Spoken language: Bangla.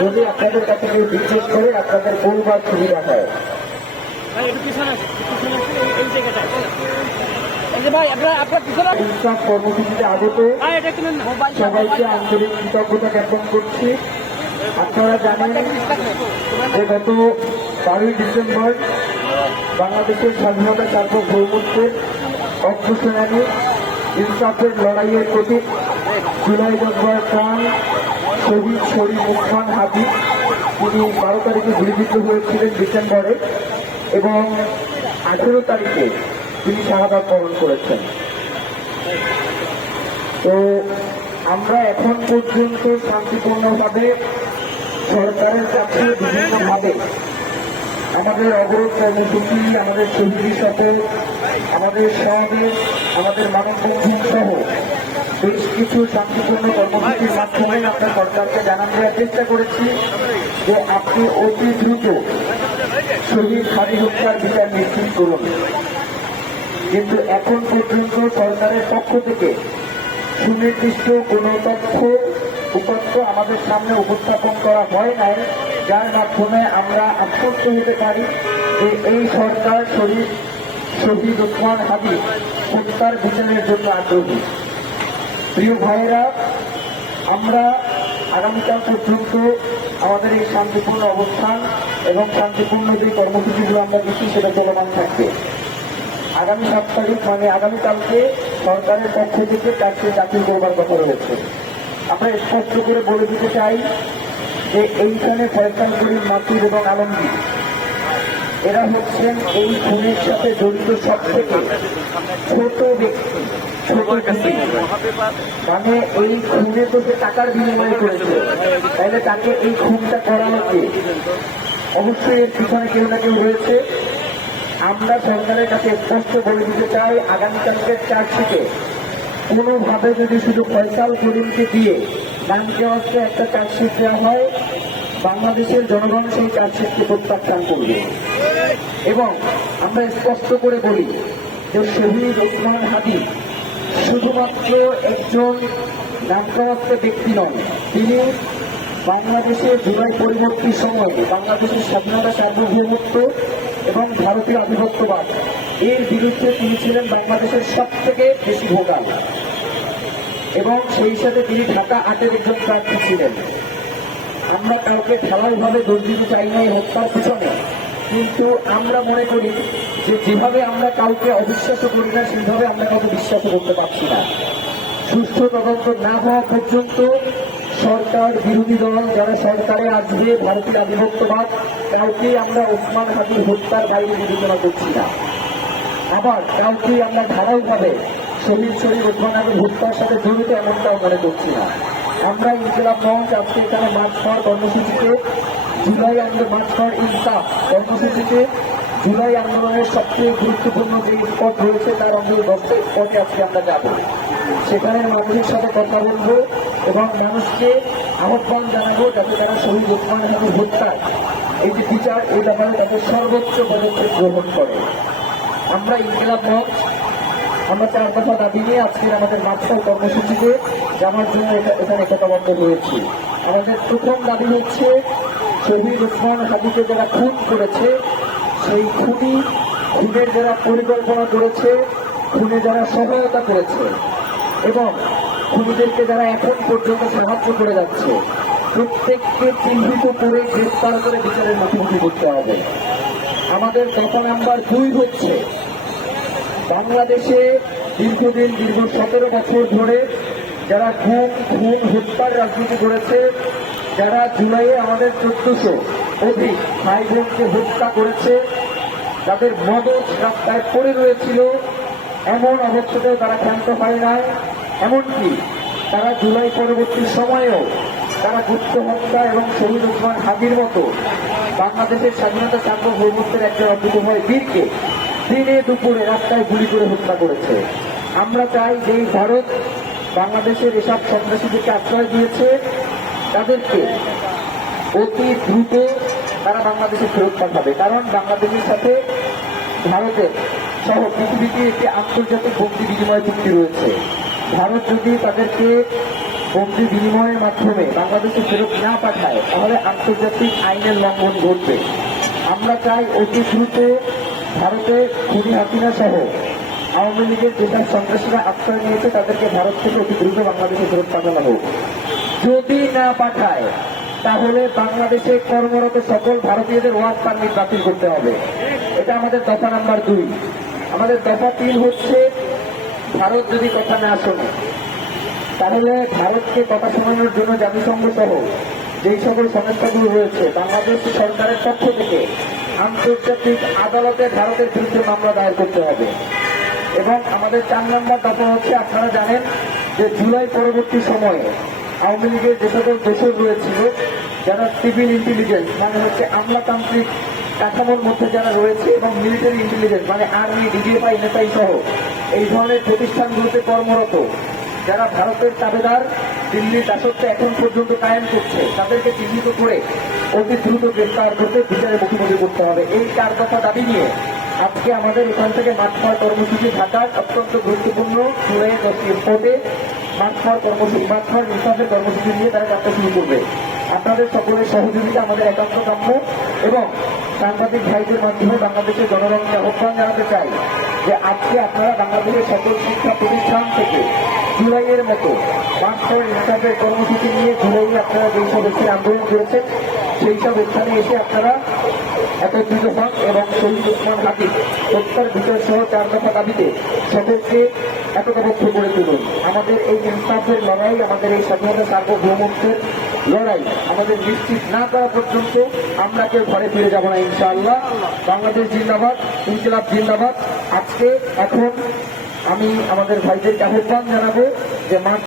যদি আপনাদের কাছে কেউ জিজ্ঞেস করে আপনাদের বলবার সুবিধা হয়। ইনসাফ কর্মসূচিতে আগত সবাইকে আন্তরিক কৃতজ্ঞতা জ্ঞাপন করছি। আপনারা জানেন যে গত 12ই ডিসেম্বর বাংলাদেশের স্বাধীনতা সার্বভৌমত্বের অভ্যুত্থানী ইনসাফের লড়াইয়ের প্রতীক জুলাই যোদ্ধার প্রাণ শহীদ শরীফ ওসমান হাদি তিনি 12 তারিখে গুলিবিদ্ধ হয়েছিলেন ডিসেম্বরে এবং 18 তারিখে তিনি শাহাদাত বরণ করেছেন। তো আমরা এখন পর্যন্ত শান্তিপূর্ণভাবে সরকারের কাছে বিভিন্নভাবে আমাদের অবরোধ কর্মসূচি, আমাদের শহীদ শপথ, আমাদের সমাবেশ, আমাদের মানববন্ধন সহ বেশ কিছু শান্তিপূর্ণ কর্মসূচির মাধ্যমে আমরা সরকারকে জানান দেওয়ার চেষ্টা করেছি যে আপনি অতি দ্রুত শহীদ হাদি হত্যার বিচার নিশ্চিত করুন। কিন্তু এখন পর্যন্ত সরকারের পক্ষ থেকে সুনির্দিষ্ট কোনো তথ্য উপাত্ত আমাদের সামনে উপস্থাপন করা হয় নাই, যার মাধ্যমে আমরা আশ্বস্ত হতে পারি যে এই সরকার শহীদ ওসমান হাদি হত্যার বিচারের জন্য আগ্রহী। প্রিয় ভাইয়েরা, আমরা আগামীকাল পর্যন্ত আমাদের এই শান্তিপূর্ণ অবস্থান এবং শান্তিপূর্ণ যে কর্মসূচিগুলো আমরা দিচ্ছি সেটা চলমান থাকবে। আগামী 7 তারিখ মানে আগামীকালকে সরকারের পক্ষ থেকে চার্জশিট দাখিল করবার কথা রয়েছে। আমরা স্পষ্ট করে বলে দিতে চাই যে এইখানে ফয়সাল করিম, মাসুদ এবং আলমগীর এরা হচ্ছেন এই খুনের সাথে জড়িত সব থেকে ছোট ব্যক্তি, ছোট ব্যক্তি। মানে এই খুনে তো সে টাকার বিনিময়ে করেছে, তাহলে তাকে এই খুনটা করানো কে? অবশ্যই এর পিছনে কেউ না কেউ রয়েছে। আমরা সরকারের কাছে স্পষ্ট বলে দিতে চাই, আগামীকালকের চার্জশিটে কোনোভাবে যদি শুধু ফয়সাল করিমকে দিয়ে ব্যাংকে হচ্ছে একটা চার্জশিট দেওয়া হয়, বাংলাদেশের জনগণ সেই চার্জশিটকে প্রত্যাখ্যান করবে। এবং আমরা স্পষ্ট করে বলি যে শহীদ ওসমান হাদি শুধুমাত্র একজন নামপ্রাপ্ত ব্যক্তি নন, তিনি বাংলাদেশের জুলাই পরবর্তী সময়ে বাংলাদেশের স্বাধীনতা সার্বভৌমত্ব এবং ভারতীয় আধিপত্যবাদ এর বিরুদ্ধে তিনি ছিলেন বাংলাদেশের সব থেকে বেশি ভোকাল এবং সেই সাথে তিনি ঢাকা 8-এর একজন প্রার্থী ছিলেন। আমরা কাউকে ঢালাইভাবে দোষ দিতে চাই না এই হত্যার পিছনে, কিন্তু আমরা মনে করি যে যেভাবে আমরা কাউকে অবিশ্বাসও করি না সেইভাবে আমরা কাউকে বিশ্বাসও করতে পারছি না। সুষ্ঠু তদন্ত না হওয়া পর্যন্ত সরকার বিরোধী দল যারা সরকারে আসবে, ভারতীয় আধিপত্যবাদ, কাউকেই আমরা ওসমান হাদির হত্যার বাইরে বিবেচনা করছি না। আবার কাউকেই আমরা ধারাইভাবে শহীদ শরীফ ওসমান হাদির হত্যার সাথে জড়িত এমনটাও মনে করছি না। আমরা ইনকিলাব মঞ্চ আজকে এখানে মার্চ ফর কর্মসূচিতে জুলাই আন্দোলন, মার্চ ফর ইনসাফ কর্মসূচিতে জুলাই আন্দোলনের সবচেয়ে গুরুত্বপূর্ণ যে স্পট রয়েছে তার অন্তত 10টা স্পটে আজকে আমরা যাব। সেখানে মানুষের সাথে কথা বলবো এবং মানুষকে আহ্বান জানাবো যাতে তারা শহীদ ওসমান হাদির হত্যার এই যে বিচার, এই ব্যাপারে তাদের সর্বোচ্চ পদক্ষেপ গ্রহণ করে। আমরা ইনকিলাব মঞ্চ আমরা 4 দফা দাবি নিয়ে আজকে আমাদের মার্চফল কর্মসূচিতে যাওয়ার জন্য এখানে একতাবদ্ধ হয়েছি। আমাদের প্রথম দাবি হচ্ছে শহীদ ওসমান হাদিকে যারা খুন করেছে, সেই খুনের যারা পরিকল্পনা করেছে, খুনে যারা সহায়তা করেছে এবং খুনিদেরকে যারা এখন পর্যন্ত সাহায্য করে যাচ্ছে, প্রত্যেককে চিহ্নিত করে গ্রেফতার করে বিচারের মুখোমুখি করতে হবে। আমাদের দফা নাম্বার 2 হচ্ছে বাংলাদেশে দীর্ঘদিন, দীর্ঘ 17 বছর ধরে যারা খুন হত্যার রাজনীতি করেছে, যারা জুলাইয়ে আমাদের 1400 অধিক ভাই বোনকে হত্যা করেছে, যাদের মদত রাস্তায় পড়ে রয়েছিল, এমন অবস্থাতেও তারা ক্ষান্ত হয় নাই। এমনকি তারা জুলাই পরবর্তী সময়েও তারা গুপ্ত হত্যা এবং শহীদ ওসমান হাদির মতো বাংলাদেশের স্বাধীনতা সার্বভৌমত্বের একজন অদ্ভুতময় বীরকে দিনে দুপুরে রাস্তায় গুলি করে হত্যা করেছে। আমরা চাই যে ভারত বাংলাদেশের এসব সন্ত্রাসীদেরকে আশ্রয় দিয়েছে, তাদেরকে অতি দ্রুত তারা বাংলাদেশে ফেরত পাঠাবে। কারণ বাংলাদেশের সাথে ভারতের সহ পৃথিবীতে একটি আন্তর্জাতিক বন্দি বিনিময় চুক্তি রয়েছে। ভারত যদি তাদেরকে বন্দি বিনিময়ের মাধ্যমে বাংলাদেশে ফেরত না পাঠায় তাহলে আন্তর্জাতিক আইনের লঙ্ঘন ঘটবে। আমরা চাই অতি দ্রুত ভারতে খুনি হাসিনা সহ আওয়ামী লীগের যেসব সন্ত্রাসীরা আশ্রয় নিয়েছে তাদেরকে ভারত থেকে অতি দ্রুত বাংলাদেশে ফেরত পাঠানো হোক। যদি না পাঠায় তাহলে বাংলাদেশে কর্মরত সকল ভারতীয়দের ওয়ার্ক পারমিট বাতিল করতে হবে। এটা আমাদের দফা নাম্বার 2। আমাদের দফা 3 হচ্ছে, ভারত যদি কথা না শোনে তাহলে ভারতকে কথা শোনানোর জন্য জাতিসংঘ সহ যেই সকল সংস্থাগুলো রয়েছে বাংলাদেশ সরকারের পক্ষ থেকে আন্তর্জাতিক আদালতে ভারতের বিরুদ্ধে মামলা দায়ের করতে হবে। এবং আমাদের 4 নম্বর দফা হচ্ছে, আপনারা জানেন যে জুলাই পরবর্তী সময়ে আওয়ামী লীগের যে সকল দোষর রয়েছিল, যারা সিভিল ইন্টেলিজেন্স মানে হচ্ছে আমলাতান্ত্রিক কাঠামোর মধ্যে যারা রয়েছে এবং মিলিটারি ইন্টেলিজেন্স মানে আর্মি, ডিজিএফআই, এনএসআই সহ এই ধরনের প্রতিষ্ঠানগুলোতে কর্মরত যারা ভারতের তাবেদার দিল্লির দাসত্ব এখন পর্যন্ত কায়েম করছে, তাদেরকে চিহ্নিত করে অতি দ্রুত গ্রেফতার করতে বিচারে মুখোমুখি করতে হবে। এই 4 দফা দাবি নিয়ে আজকে আমাদের এখান থেকে মাঠপাড় কর্মসূচি ঢাকার অত্যন্ত গুরুত্বপূর্ণ জুলাই 10 স্পটে মাঠপাড় ইনসাফের কর্মসূচি নিয়ে তারা যাত্রা শুরু করবে। আপনাদের সকলের সহযোগিতা আমাদের একান্ত কাম্য এবং সাংবাদিক ভাইদের মাধ্যমে বাংলাদেশের জনগণকে আহ্বান জানাতে চাই যে আজকে আপনারা বাংলাদেশের সকল শিক্ষা প্রতিষ্ঠান থেকে জুলাইয়ের মতো মাঠপাড় ইনসাফের কর্মসূচি নিয়ে জুলাই আপনারা যেই সব স্থানে আন্দোলন করেছেন সেই সব স্থানে এসে আপনারা একত্রিত হন এবং শহীদ ওসমান হাদির হত্যার বিচার সহ 4 দফা দাবিতে সকলকে একতাবদ্ধ করে তুলুন। আমাদের এই ইনসাফের লড়াই, আমাদের এই স্বাধীনতা সার্বভৌমত্বের লড়াই আমাদের নিশ্চিত না করা পর্যন্ত আমরা কেউ ঘরে ফিরে যাব না ইনশাআল্লাহ। বাংলাদেশ জিন্দাবাদ, ইনকিলাব জিন্দাবাদ। আজকে এখন আমি আমাদের ভাইদেরকে আহ্বান জানাবো যে